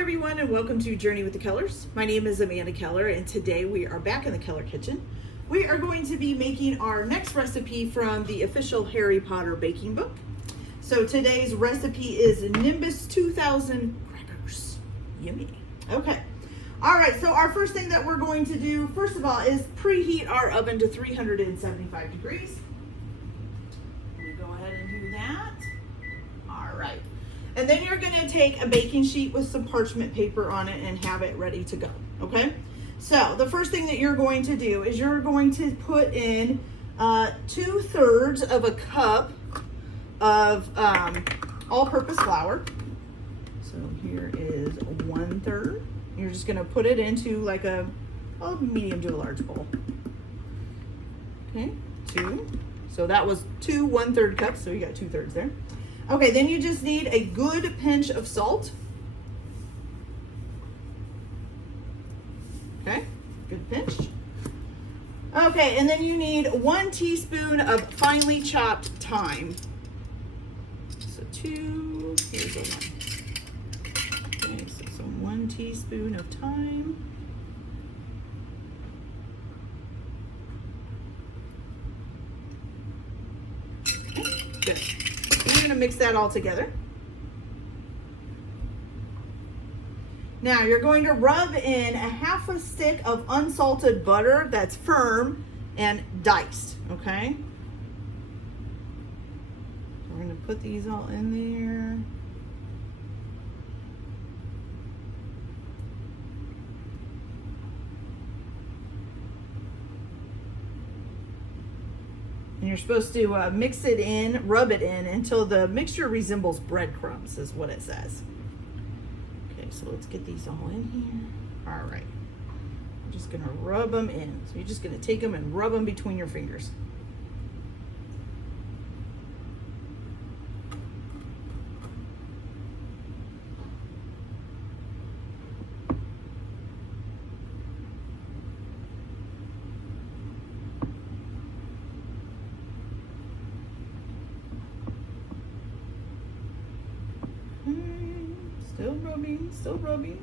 everyone, and welcome to Journey with the Kellers. My name is Amanda Keller, and today we are back in the Keller kitchen. We are going to be making our next recipe from the official Harry Potter baking book. So today's recipe is Nimbus 2000 crackers. Yummy. Okay. All right, so our first thing that we're going to do, first of all, is preheat our oven to 375 degrees. We go ahead and do that. All right. And then you're going to take a baking sheet with some parchment paper on it and have it ready to go, okay? So the first thing that you're going to do is you're going to put in 2/3 of a cup of all-purpose flour. So here is 1/3. You're just going to put it into like a medium to a large bowl. Okay, 2. So that was 2 1/3 cups, so you got 2/3 there. Okay, then you just need a good pinch of salt. Okay, good pinch. Okay, and then you need 1 teaspoon of finely chopped thyme. So 2, here's a 1. Okay, so 1 teaspoon of thyme. Okay, good. We're going to mix that all together. Now you're going to rub in a 1/2 stick of unsalted butter that's firm and diced, okay? So we're going to put these all in there. And you're supposed to mix it in, rub it in until the mixture resembles breadcrumbs, is what it says. Okay, so let's get these all in here. All right. I'm just going to rub them in. So you're just going to take them and rub them between your fingers. Still rubbing, still rubbing.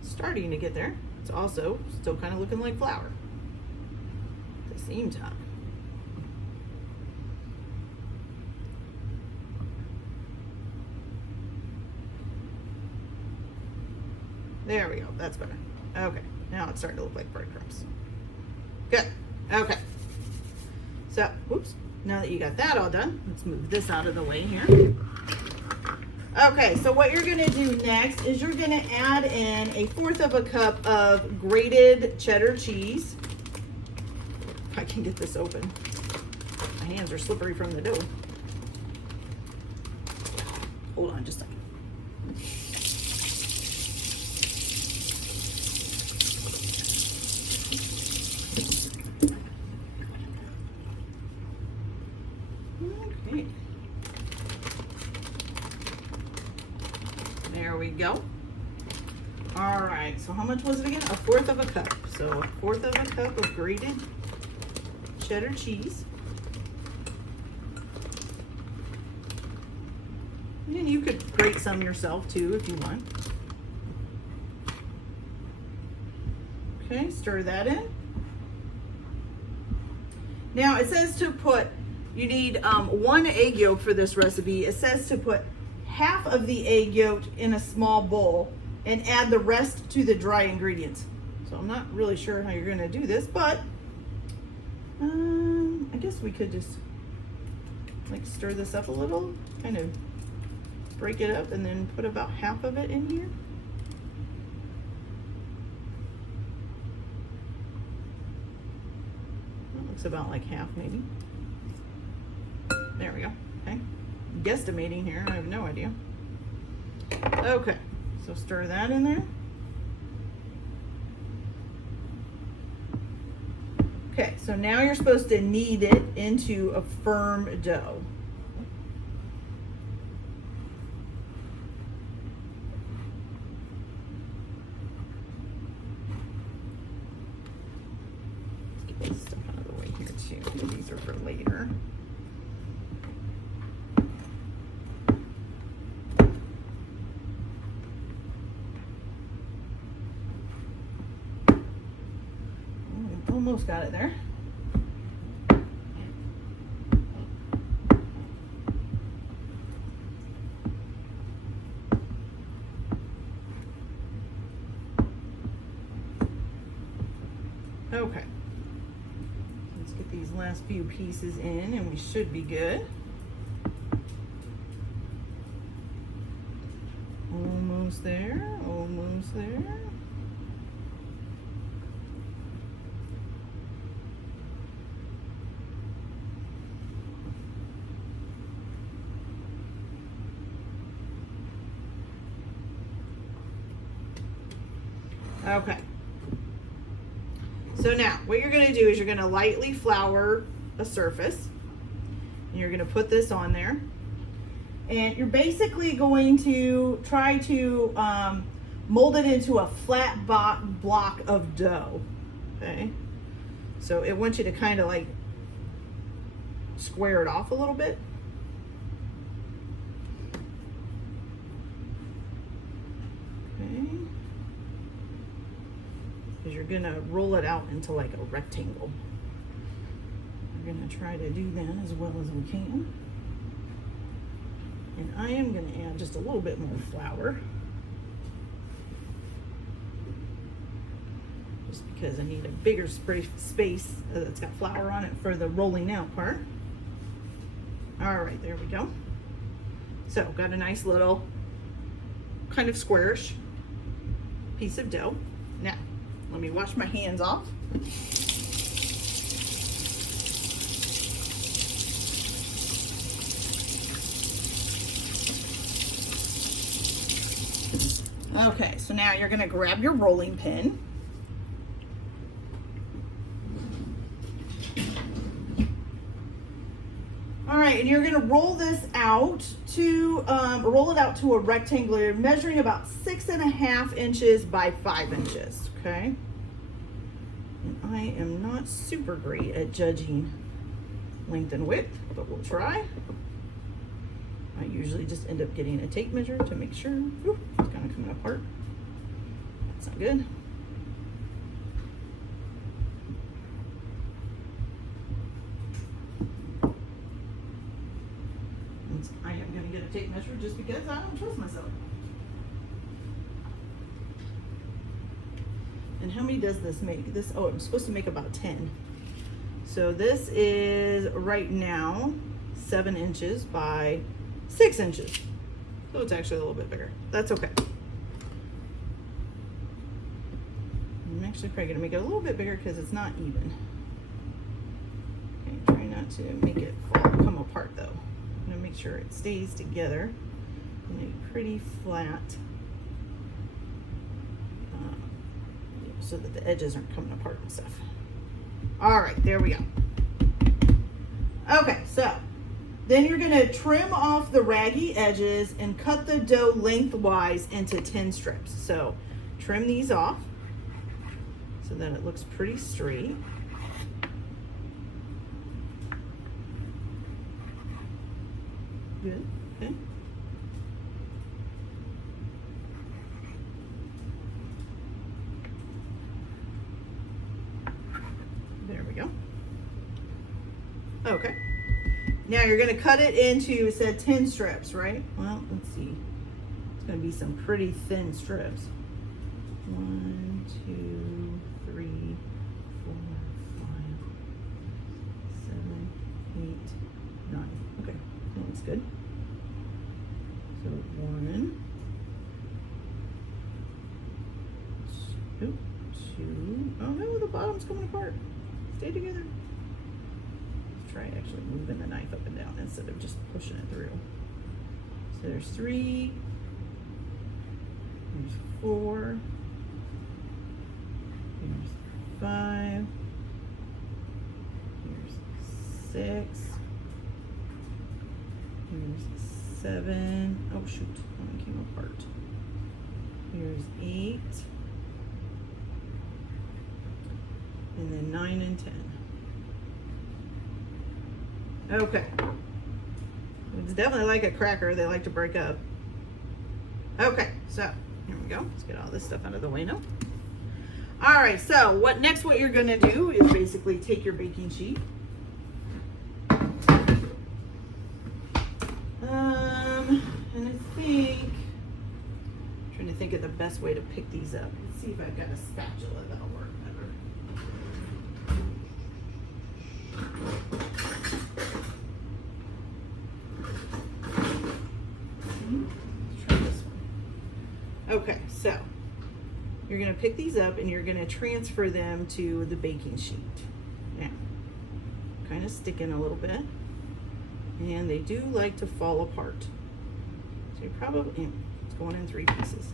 Starting to get there. It's also still kind of looking like flour at the same time. There we go, that's better. Okay, now it's starting to look like breadcrumbs. Good. Okay. So, whoops. Now that you got that all done, let's move this out of the way here. Okay, so what you're going to do next is you're going to add in 1/4 cup of grated cheddar cheese. If I can get this open. My hands are slippery from the dough. Hold on just a second. Okay. There we go. All right, so how much was it again? 1/4 cup. So 1/4 cup of grated cheddar cheese. And you could grate some yourself too if you want. Okay, stir that in. Now it says to put, you need 1 egg yolk for this recipe. It says to put 1/2 of the egg yolk in a small bowl and add the rest to the dry ingredients. So I'm not really sure how you're going to do this, but I guess we could just like stir this up a little, kind of break it up, and then put about 1/2 of it in here. That looks about like 1/2 maybe. There we go. Okay. Guesstimating here. I have no idea. Okay. So stir that in there. Okay. So now you're supposed to knead it into a firm dough. Let's get this stuff out of These are for later. Almost got it there. Okay. Let's get these last few pieces in and we should be good. Almost there, almost there. Okay. So now what you're going to do is you're going to lightly flour a surface and you're going to put this on there, and you're basically going to try to mold it into a flat block of dough. Okay. So it wants you to kind of like square it off a little bit. Okay. Because you're gonna roll it out into like a rectangle. We're gonna try to do that as well as we can. And I am gonna add just a little bit more flour. Just because I need a bigger space that's got flour on it for the rolling out part. All right, there we go. So got a nice little kind of squarish piece of dough. Now, let me wash my hands off. Okay, so now you're gonna grab your rolling pin. All right, and you're gonna roll this out to, roll it out to a rectangular, measuring about 6.5 inches by 5 inches, okay? And I am not super great at judging length and width, but we'll try. I usually just end up getting a tape measure to make sure. Ooh, it's kind of coming apart. That's not good. I am going to get a tape measure just because I don't trust myself. And how many does this make? This, oh, I'm supposed to make about 10. So this is right now 7 inches by 6 inches. So it's actually a little bit bigger. That's okay. I'm actually probably going to make it a little bit bigger because it's not even. Okay, try not to make it come apart though. I'm going to make sure it stays together in a pretty flat, so that the edges aren't coming apart and stuff. All right, there we go. Okay, so then you're going to trim off the raggy edges and cut the dough lengthwise into 10 strips. So trim these off so that it looks pretty straight. Good. Okay. There we go. Okay. Now you're going to cut it into, it said 10 strips, right? Well, let's see. It's going to be some pretty thin strips. 1, 2, 3, 4, 5, 7, 8, 9. Okay, that looks good. So 1, 2, 2. Oh no, the bottom's coming apart. Stay together. Let's try actually moving the knife up and down instead of just pushing it through. So there's 3. There's 4. Here's 5. Here's 6. Here's 7. Oh shoot, one came apart. Here's 8. And then 9 and 10. Okay. It's definitely like a cracker. They like to break up. Okay, so here we go. Let's get all this stuff out of the way now. All right, so what you're gonna do is basically take your baking sheet. And I think, I'm trying to think of the best way to pick these up. Let's see if I've got a spatula that'll work better. Let's try this one. Okay, so you're gonna pick these up and you're gonna transfer them to the baking sheet. Now, kind of stick in a little bit, and they do like to fall apart. So you're probably, it's going in 3 pieces.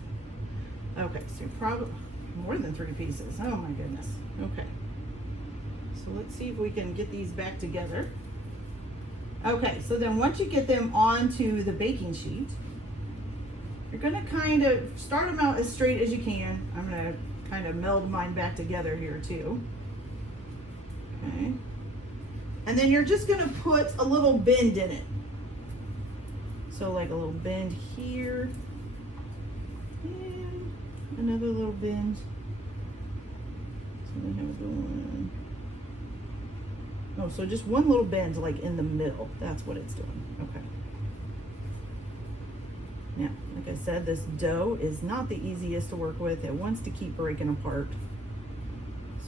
Okay, so you're probably more than 3 pieces. Oh my goodness. Okay. So let's see if we can get these back together. Okay, so then once you get them onto the baking sheet, you're gonna kind of start them out as straight as you can. I'm gonna kind of meld mine back together here too. Okay. And then you're just gonna put a little bend in it. So like a little bend here, and another little bend. So we have going. Oh, so just one little bend like in the middle. That's what it's doing. Okay. Now, like I said, this dough is not the easiest to work with. It wants to keep breaking apart.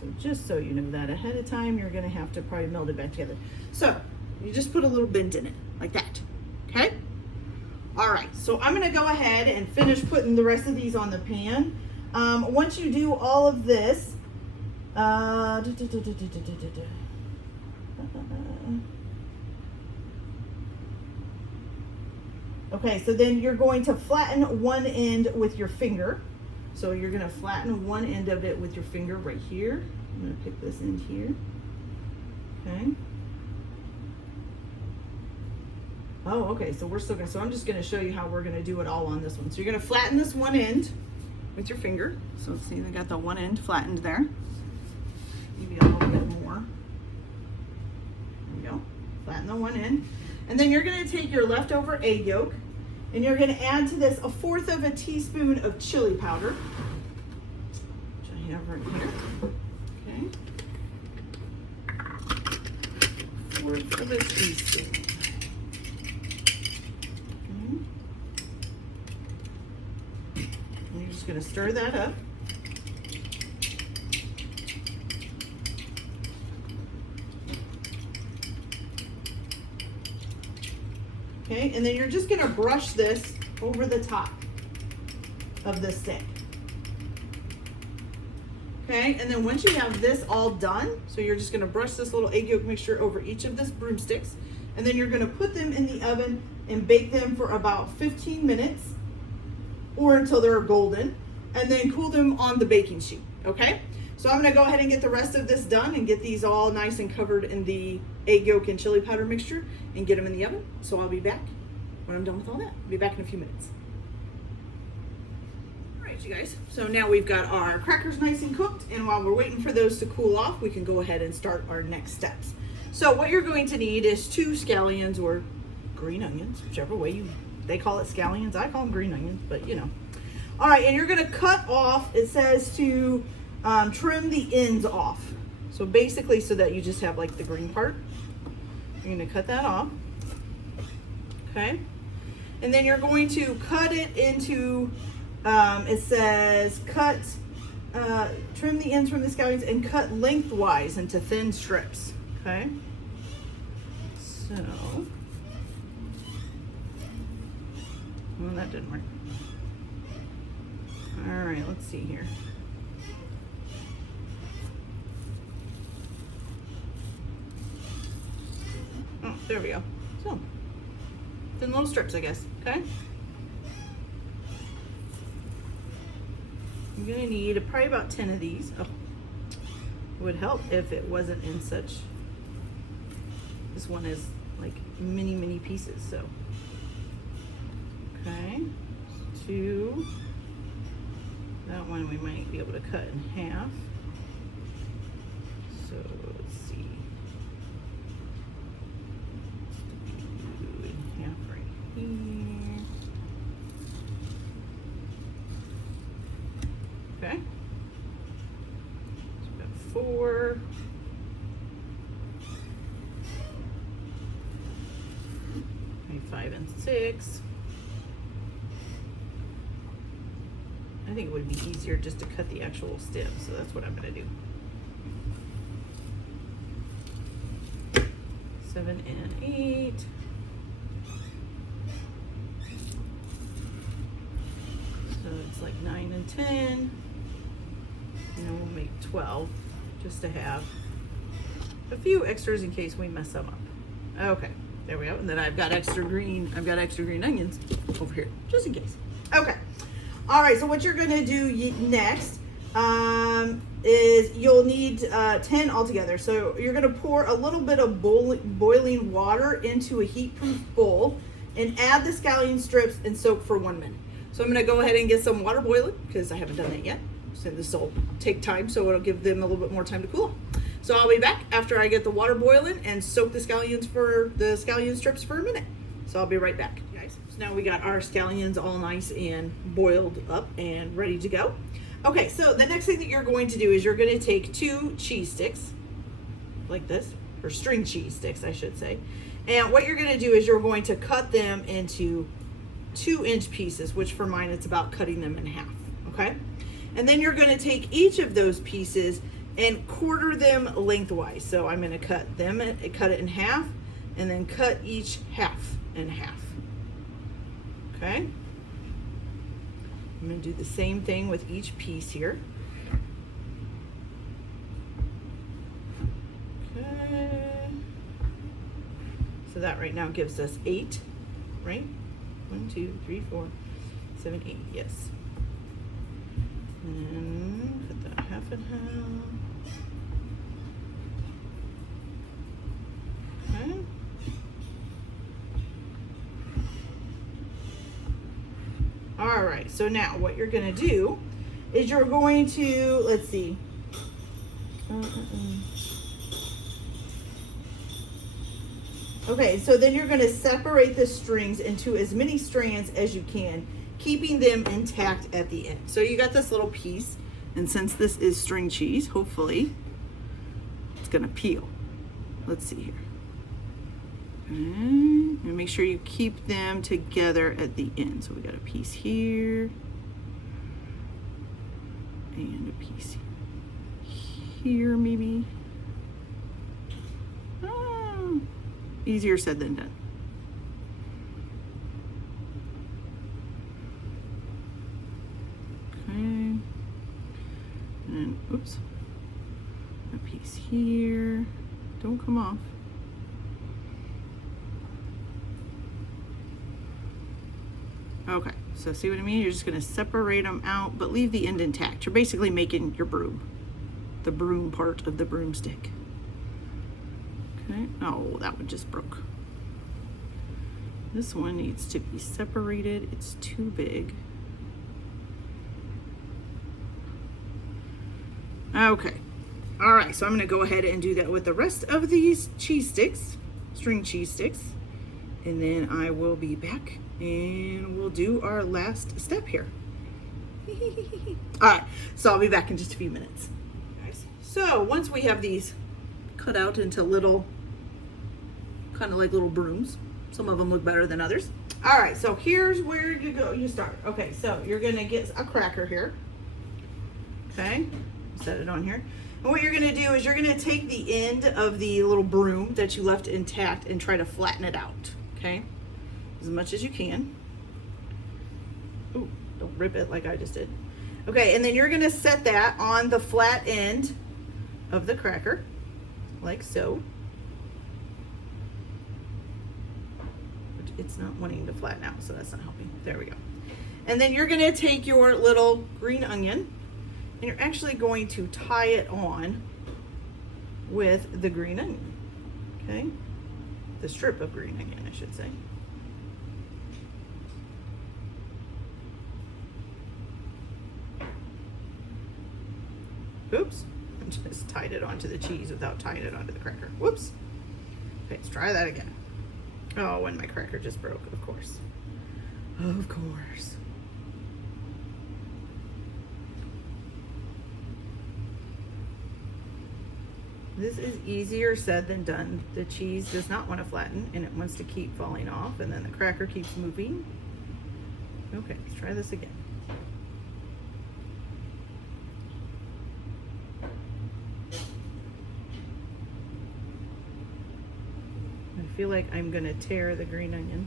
So just so you know that ahead of time, you're gonna have to probably meld it back together. So you just put a little bend in it, like that, okay? All right, so I'm gonna go ahead and finish putting the rest of these on the pan. Once you do all of this, okay, so then you're going to flatten one end with your finger. So you're gonna flatten one end of it with your finger right here. I'm gonna pick this end here, okay? Oh, okay, so we're still gonna, so I'm just gonna show you how we're gonna do it all on this one. So you're gonna flatten this one end with your finger. So see, I got the one end flattened there. Maybe a little bit more. There we go, flatten the one end. And then you're gonna take your leftover egg yolk and you're gonna add to this 1/4 teaspoon of chili powder, which I have right here, okay? 1/4 teaspoon. And you're just gonna stir that up. Okay, and then you're just gonna brush this over the top of the stick. Okay, and then once you have this all done, so you're just gonna brush this little egg yolk mixture over each of this broomsticks, and then you're gonna put them in the oven and bake them for about 15 minutes or until they're golden, and then cool them on the baking sheet, okay? So I'm gonna go ahead and get the rest of this done and get these all nice and covered in the egg yolk and chili powder mixture and get them in the oven. So I'll be back when I'm done with all that. I'll be back in a few minutes. All right, you guys. So now we've got our crackers nice and cooked, and while we're waiting for those to cool off, we can go ahead and start our next steps. So what you're going to need is 2 scallions or green onions, whichever way they call it scallions. I call them green onions, but you know. All right, and you're gonna cut off, it says to trim the ends off. So basically so that you just have like the green part. You're gonna cut that off, okay? And then you're going to cut it into, it says trim the ends from the scallions and cut lengthwise into thin strips, okay? So, well, that didn't work. All right, let's see here. Oh, there we go. So, thin little strips, I guess, okay? I'm gonna need probably about 10 of these. Oh, it would help if it wasn't in such, this one is like mini pieces, so. Okay, 2. That one we might be able to cut in half. So let's see. 5 and 6. I think it would be easier just to cut the actual stem, so that's what I'm going to do. 7 and 8. So it's like 9 and 10. And then we'll make 12 just to have a few extras in case we mess them up. Okay, there we go. And then I've got extra green onions over here, just in case. Okay. All right, so what you're gonna do next is you'll need 10 altogether. So you're gonna pour a little bit of boiling water into a heat-proof bowl and add the scallion strips and soak for 1 minute. So I'm gonna go ahead and get some water boiling because I haven't done that yet. So this will take time, so it'll give them a little bit more time to cool. So I'll be back after I get the water boiling and soak the scallion strips for a minute. So I'll be right back, guys. So now we got our scallions all nice and boiled up and ready to go. Okay, so the next thing that you're going to do is you're going to take 2 cheese sticks, like this, or string cheese sticks, I should say. And what you're going to do is you're going to cut them into 2-inch pieces, which for mine it's about cutting them in half, okay? And then you're going to take each of those pieces and quarter them lengthwise. So I'm going to cut it in half, and then cut each half in half. Okay? I'm going to do the same thing with each piece here. Okay. So that right now gives us 8, right? 1, 2, 3, 4, 7, 8, yes. And cut that half and half. Okay. All right, so now what you're going to do is you're going to, let's see. Okay, so then you're going to separate the strings into as many strands as you can, keeping them intact at the end. So you got this little piece, and since this is string cheese, hopefully it's going to peel. Let's see here. And make sure you keep them together at the end. So we got a piece here and a piece here, maybe. Oh, easier said than done. Okay, and then, oops, a piece here. Don't come off. Okay, so see what I mean? You're just going to separate them out, but leave the end intact. You're basically making your broom, the broom part of the broomstick. Okay, oh, that one just broke. This one needs to be separated. It's too big. Okay, all right, so I'm going to go ahead and do that with the rest of these cheese sticks, string cheese sticks, and then I will be back. And we'll do our last step here. All right, so I'll be back in just a few minutes. So once we have these cut out into little, kind of like little brooms, some of them look better than others. All right, so here's where you start. Okay, so you're gonna get a cracker here. Okay, set it on here. And what you're gonna do is you're gonna take the end of the little broom that you left intact and try to flatten it out, okay? As much as you can. Ooh, don't rip it like I just did. Okay, and then you're gonna set that on the flat end of the cracker, like so. It's not wanting to flatten out, so that's not helping. There we go. And then you're gonna take your little green onion, and you're actually going to tie it on with the green onion, okay? The strip of green onion, I should say. Oops, I just tied it onto the cheese without tying it onto the cracker. Whoops. Okay, let's try that again. Oh, and my cracker just broke, of course. Of course. This is easier said than done. The cheese does not want to flatten and it wants to keep falling off, and then the cracker keeps moving. Okay, let's try this again. I feel like I'm gonna tear the green onion.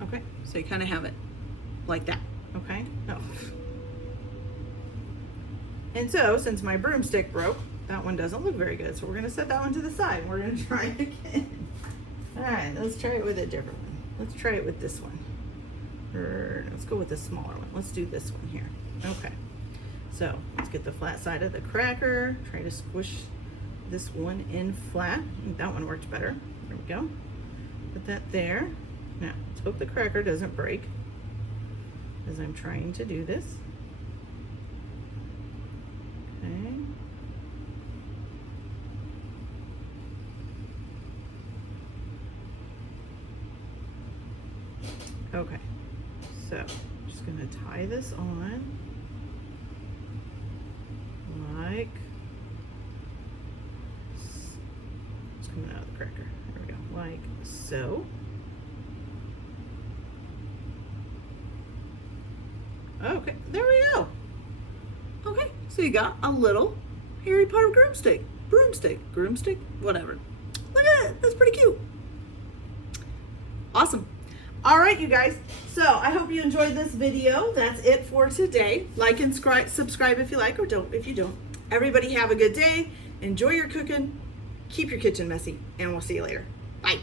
Okay, so you kind of have it like that, okay? Oh. And so, since my broomstick broke, that one doesn't look very good, so we're gonna set that one to the side and we're gonna try it again. All right, let's try it with a different one. Let's try it with this one. Or let's go with the smaller one. Let's do this one here. Okay, so let's get the flat side of the cracker. Try to squish this one in flat. That one worked better. There we go. Put that there. Now, let's hope the cracker doesn't break as I'm trying to do this. Okay. Okay, so I'm just gonna tie this on like, it's coming out of the cracker. There we go, like so. Okay, there we go. Okay, so you got a little Harry Potter broomstick, whatever. Look at it, that's pretty cute. Awesome. All right, you guys, so I hope you enjoyed this video. That's it for today. Like and subscribe if you like, or don't if you don't. Everybody have a good day. Enjoy your cooking. Keep your kitchen messy, and we'll see you later. Bye.